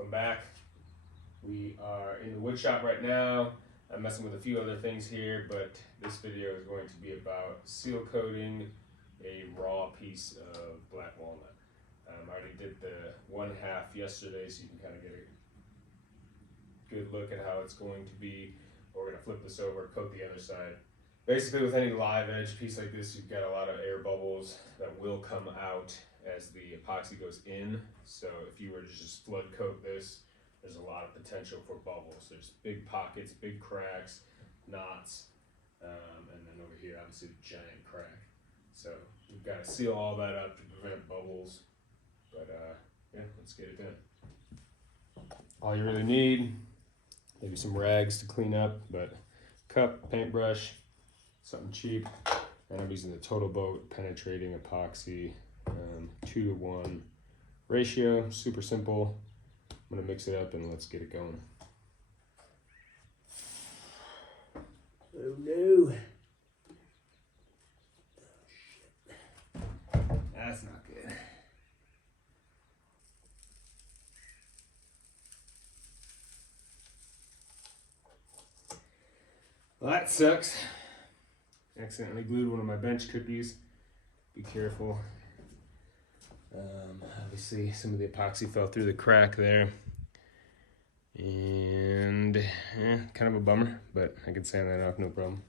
Welcome back. We are in the wood shop right now. I'm messing with a few other things here, but this video is going to be about seal coating a raw piece of black walnut. I already did the one half yesterday, so you can kind of get a good look at how it's going to be. We're going to flip this over, coat the other side. Basically, with any live edge piece like this, you've got a lot of air bubbles that will come out as the epoxy goes in. So if you were to just flood coat this, there's a lot of potential for bubbles. There's big pockets, big cracks, knots, and then over here, obviously, a giant crack. So we've got to seal all that up to prevent bubbles. But yeah, let's get it done. All you really need, maybe some rags to clean up, but cup, paintbrush, something cheap. And I'm using the Total Boat penetrating epoxy, 2-to-1 ratio, super simple. I'm gonna mix it up and let's get it going. Oh no. Oh shit. That's not good. Well, that sucks. Accidentally glued one of my bench cookies. Be careful. Obviously, some of the epoxy fell through the crack there. And kind of a bummer, but I can sand that off, no problem.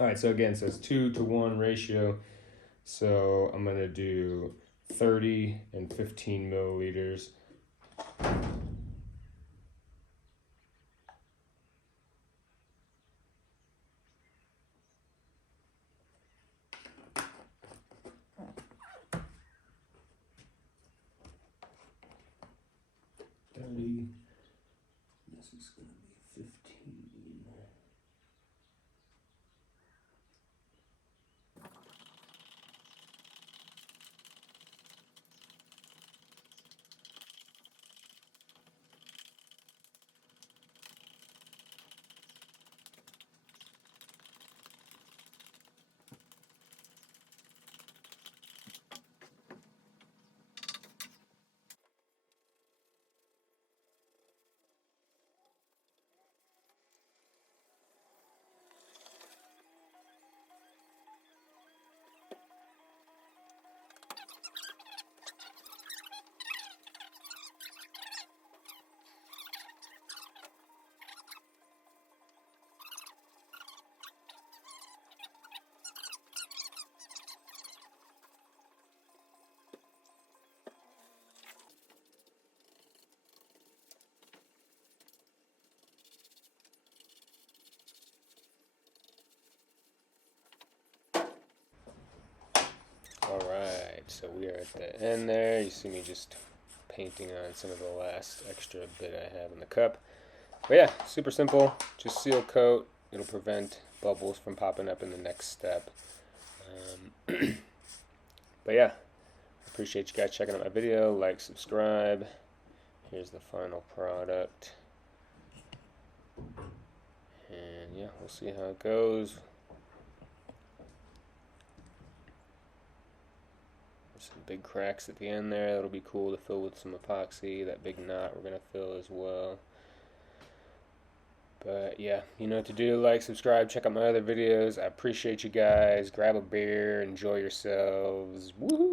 All right, so again, it says 2-to-1 ratio. So I'm gonna do 30 and 15 milliliters. This is gonna be 15. Alright, so we are at the end there. You see me just painting on some of the last extra bit I have in the cup. But yeah, super simple. Just seal coat. It'll prevent bubbles from popping up in the next step. But yeah, appreciate you guys checking out my video. Like, subscribe. Here's the final product. And yeah, we'll see how it goes. Some big cracks at the end there. That'll be cool to fill with some epoxy. That big knot we're going to fill as well. But yeah, you know what to do. Like, subscribe, check out my other videos. I appreciate you guys. Grab a beer, enjoy yourselves. Woohoo!